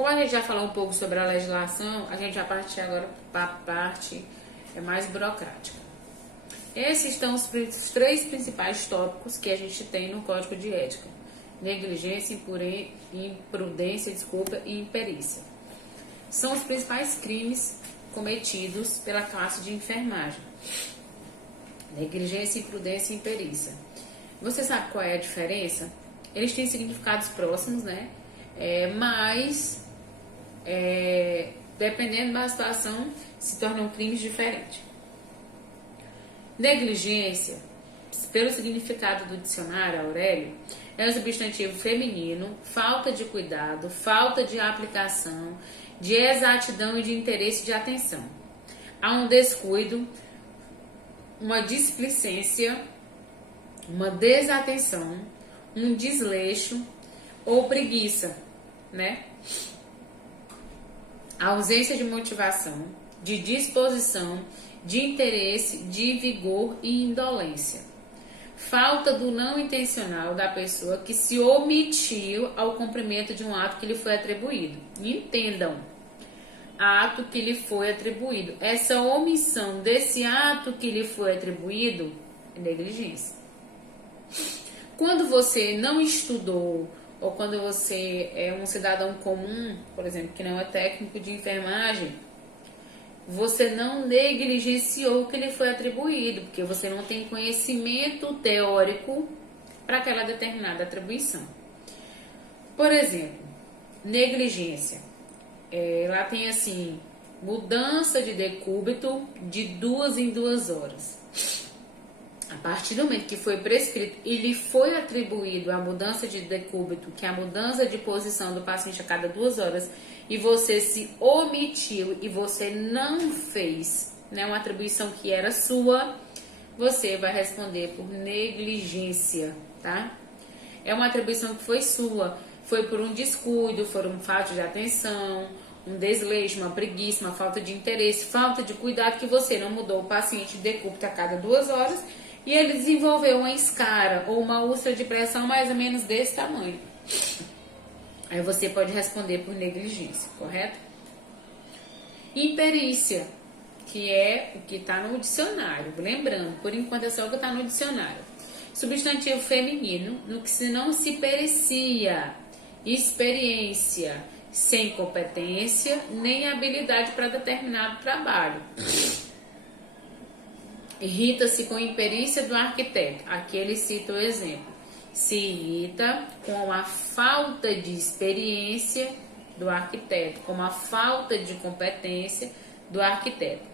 Como a gente já falou um pouco sobre a legislação, a gente vai partir agora para a parte mais burocrática. Esses são os três principais tópicos que a gente tem no Código de Ética: negligência, imprudência, e imperícia. São os principais crimes cometidos pela classe de enfermagem. Negligência, imprudência e imperícia. Você sabe qual é a diferença? Eles têm significados próximos, né? Mas, dependendo da situação, se tornam crimes diferentes. Negligência, pelo significado do dicionário Aurélio, é um substantivo feminino, falta de cuidado, falta de aplicação, de exatidão e de interesse e de atenção. Há um descuido, uma displicência, uma desatenção, um desleixo ou preguiça, né? A ausência de motivação, de disposição, de interesse, de vigor e indolência. Falta do não intencional da pessoa que se omitiu ao cumprimento de um ato que lhe foi atribuído. Entendam, ato que lhe foi atribuído. Essa omissão desse ato que lhe foi atribuído é negligência. Quando você não estudou, ou quando você é um cidadão comum, por exemplo, que não é técnico de enfermagem, você não negligenciou o que lhe foi atribuído, porque você não tem conhecimento teórico para aquela determinada atribuição. Por exemplo, negligência. Lá tem assim, mudança de decúbito de 2 em 2 horas. A partir do momento que foi prescrito e lhe foi atribuído a mudança de decúbito, que é a mudança de posição do paciente a cada 2 horas, e você se omitiu e você não fez, né, uma atribuição que era sua, você vai responder por negligência, tá? É uma atribuição que foi sua, foi por um descuido, por um falta de atenção, um desleixo, uma preguiça, uma falta de interesse, falta de cuidado, que você não mudou o paciente de decúbito a cada 2 horas e ele desenvolveu uma escara ou uma úlcera de pressão mais ou menos desse tamanho. Aí você pode responder por negligência, correto? Imperícia, que é o que está no dicionário. Lembrando, por enquanto é só o que está no dicionário. Substantivo feminino, no que não se pericia, experiência, sem competência, nem habilidade para determinado trabalho. Irrita-se com a imperícia do arquiteto. Aqui ele cita o exemplo. Se irrita com a falta de experiência do arquiteto, com a falta de competência do arquiteto.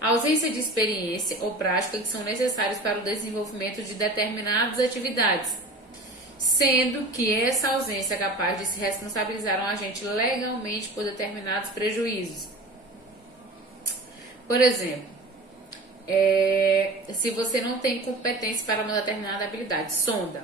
A ausência de experiência ou prática que são necessários para o desenvolvimento de determinadas atividades, sendo que essa ausência é capaz de se responsabilizar um agente legalmente por determinados prejuízos. Por exemplo, se você não tem competência para uma determinada habilidade, sonda,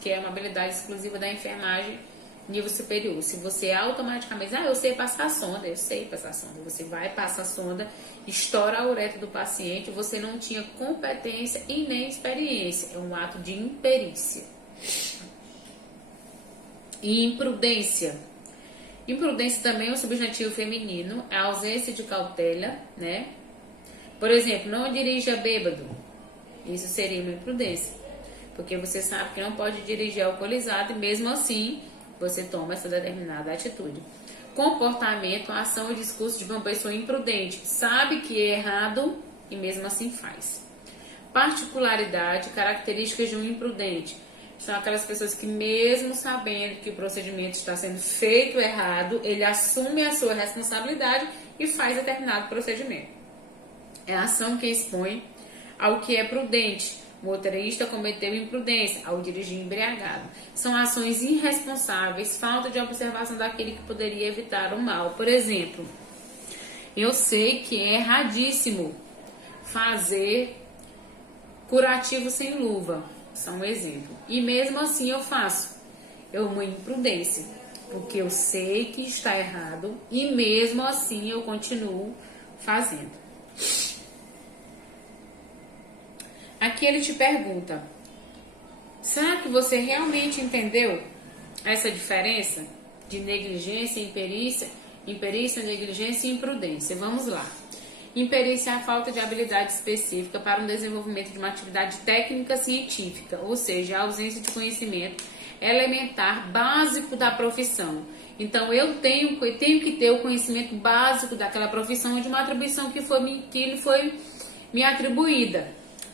que é uma habilidade exclusiva da enfermagem nível superior. Se você automaticamente, eu sei passar a sonda, você vai passar a sonda, estoura a uretra do paciente, você não tinha competência e nem experiência. É um ato de imperícia. E imprudência. Imprudência também é um substantivo feminino, a ausência de cautela, né? Por exemplo, não dirija bêbado. Isso seria uma imprudência. Porque você sabe que não pode dirigir alcoolizado e mesmo assim você toma essa determinada atitude. Comportamento, ação e discurso de uma pessoa imprudente. Sabe que é errado e mesmo assim faz. Particularidade, características de um imprudente. São aquelas pessoas que mesmo sabendo que o procedimento está sendo feito errado, ele assume a sua responsabilidade e faz determinado procedimento. É a ação que expõe ao que é prudente. O motorista cometeu imprudência ao dirigir embriagado. São ações irresponsáveis, falta de observação daquele que poderia evitar o mal. Por exemplo, eu sei que é erradíssimo fazer curativo sem luva. Só um exemplo. E mesmo assim eu faço. É uma imprudência. Porque eu sei que está errado e mesmo assim eu continuo fazendo. Aqui ele te pergunta: será que você realmente entendeu essa diferença de negligência, imperícia, negligência e imprudência. Vamos lá. Imperícia é a falta de habilidade específica para o desenvolvimento de uma atividade técnica científica, ou seja, a ausência de conhecimento elementar básico da profissão. Então, eu tenho que ter o conhecimento básico daquela profissão, de uma atribuição que lhe foi me atribuída.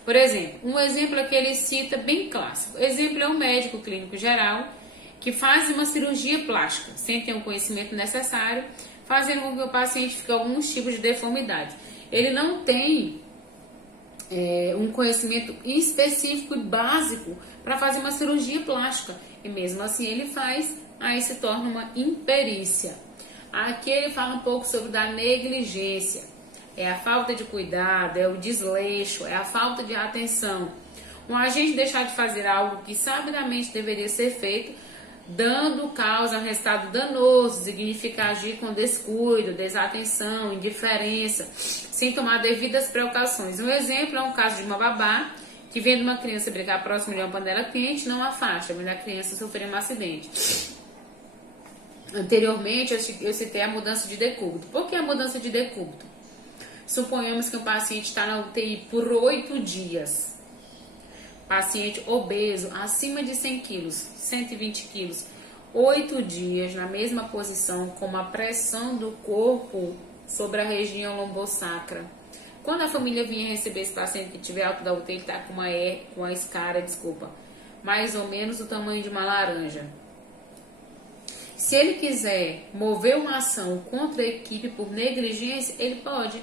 Por exemplo, um exemplo é que ele cita bem clássico. O exemplo é um médico clínico geral que faz uma cirurgia plástica, sem ter o conhecimento necessário, fazendo com que o paciente fique com alguns tipos de deformidade. Ele não tem um conhecimento específico e básico para fazer uma cirurgia plástica. E mesmo assim ele faz, aí se torna uma imperícia. Aqui ele fala um pouco sobre da negligência. É a falta de cuidado, é o desleixo, é a falta de atenção. Um agente deixar de fazer algo que sabidamente deveria ser feito, dando causa a um resultado danoso, significa agir com descuido, desatenção, indiferença, sem tomar devidas precauções. Um exemplo é um caso de uma babá que, vendo uma criança brincar próximo de uma panela quente, não afasta, vendo a criança sofrer um acidente. Anteriormente, eu citei a mudança de decúbito. Por que a mudança de decúbito? Suponhamos que um paciente está na UTI por 8 dias. Paciente obeso, acima de 100 quilos, 120 quilos, 8 dias na mesma posição, com a pressão do corpo sobre a região lombosacra. Quando a família vier receber esse paciente que tiver alto da UTI, ele está com uma escara, mais ou menos o tamanho de uma laranja. Se ele quiser mover uma ação contra a equipe por negligência, ele pode.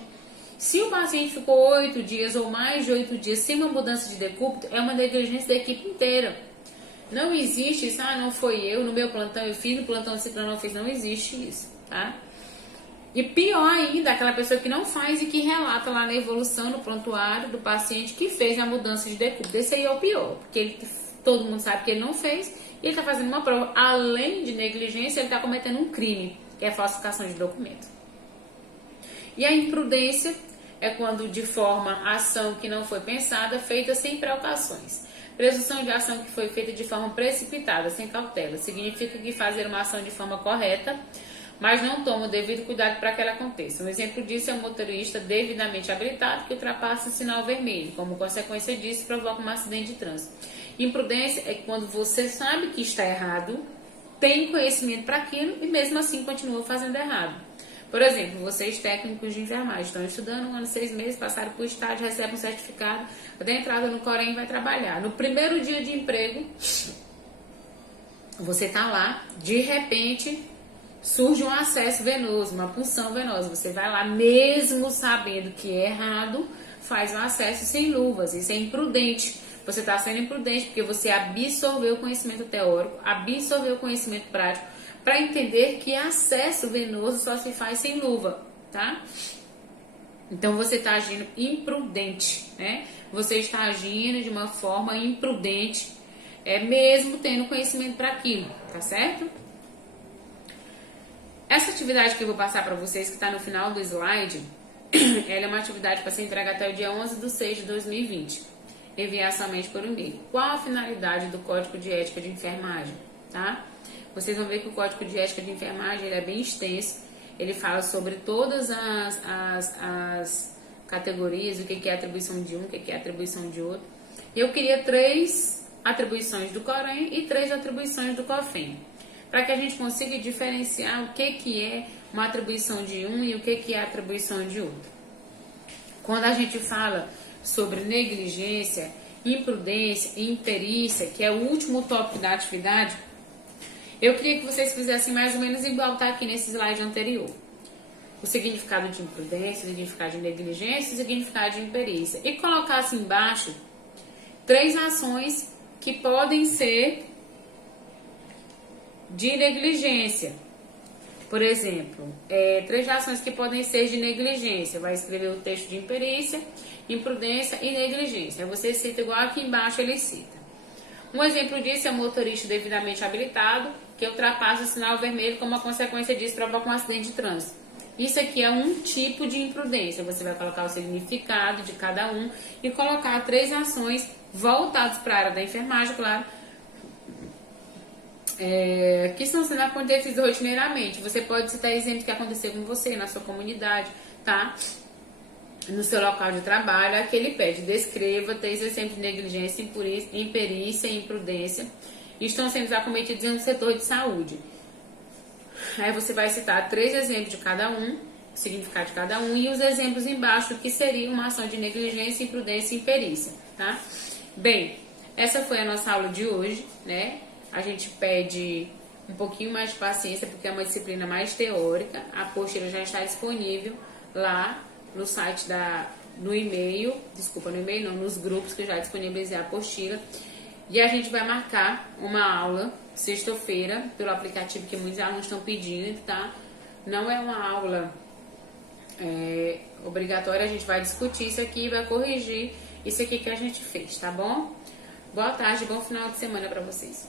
Se o paciente ficou 8 dias ou mais de 8 dias sem uma mudança de decúbito, é uma negligência da equipe inteira. Não existe isso, não foi eu, no meu plantão eu fiz, no plantão de ciclano eu fiz, não existe isso, tá? E pior ainda, aquela pessoa que não faz e que relata lá na evolução, no prontuário do paciente que fez a mudança de decúbito. Esse aí é o pior, porque todo mundo sabe que ele não fez e ele está fazendo uma prova. Além de negligência, ele está cometendo um crime, que é a falsificação de documento. E a imprudência é quando de forma ação que não foi pensada, feita sem precauções. Presunção de ação que foi feita de forma precipitada, sem cautela. Significa que fazer uma ação de forma correta, mas não toma o devido cuidado para que ela aconteça. Um exemplo disso é um motorista devidamente habilitado que ultrapassa o sinal vermelho. Como consequência disso, provoca um acidente de trânsito. Imprudência é quando você sabe que está errado, tem conhecimento para aquilo e mesmo assim continua fazendo errado. Por exemplo, vocês técnicos de enfermagem estão estudando 1 ano e 6 meses, passaram por estágio, recebem um certificado, da entrada no Corém vai trabalhar. No primeiro dia de emprego, você está lá, de repente surge um acesso venoso, uma punção venosa. Você vai lá, mesmo sabendo que é errado, faz um acesso sem luvas. Isso é imprudente. Você está sendo imprudente porque você absorveu o conhecimento teórico, absorveu o conhecimento prático, para entender que acesso venoso só se faz sem luva, tá? Então você está agindo imprudente, né? Você está agindo de uma forma imprudente, mesmo tendo conhecimento para aquilo, tá certo? Essa atividade que eu vou passar para vocês, que está no final do slide, ela é uma atividade para ser entregue até o dia 11/6/2020. Enviar somente por e-mail. Qual a finalidade do Código de Ética de Enfermagem, tá? Vocês vão ver que o Código de Ética de Enfermagem ele é bem extenso. Ele fala sobre todas as categorias, o que é atribuição de um, o que é atribuição de outro. E eu queria 3 atribuições do Corém e 3 atribuições do COFEM, para que a gente consiga diferenciar o que é uma atribuição de um e o que é atribuição de outro. Quando a gente fala sobre negligência, imprudência e imperícia, que é o último tópico da atividade, eu queria que vocês fizessem mais ou menos igual está aqui nesse slide anterior. O significado de imprudência, o significado de negligência e o significado de imperícia. E colocassem embaixo 3 ações que podem ser de negligência. Por exemplo, 3 ações que podem ser de negligência. Vai escrever o texto de imperícia, imprudência e negligência. Aí você cita igual aqui embaixo ele cita. Um exemplo disso é um motorista devidamente habilitado que ultrapassa o sinal vermelho, como a consequência disso provoca um acidente de trânsito. Isso aqui é um tipo de imprudência. Você vai colocar o significado de cada um e colocar 3 ações voltadas para a área da enfermagem, claro, que estão sendo acontecidos rotineiramente. Você pode citar exemplos que aconteceu com você, na sua comunidade, tá? No seu local de trabalho. Aqui ele pede: descreva 3 exemplos de negligência, imperícia e imprudência estão sendo acometidos no setor de saúde. Aí você vai citar 3 exemplos de cada um, o significado de cada um, e os exemplos embaixo que seria uma ação de negligência, imprudência e imperícia, tá? Bem, essa foi a nossa aula de hoje, né? A gente pede um pouquinho mais de paciência porque é uma disciplina mais teórica. A apostila já está disponível lá no site no e-mail, desculpa, no e-mail não, nos grupos que eu já disponibilizei a apostila. E a gente vai marcar uma aula sexta-feira pelo aplicativo que muitos alunos estão pedindo, tá? Não é uma aula obrigatória, a gente vai discutir isso aqui e vai corrigir isso aqui que a gente fez, tá bom? Boa tarde, bom final de semana para vocês.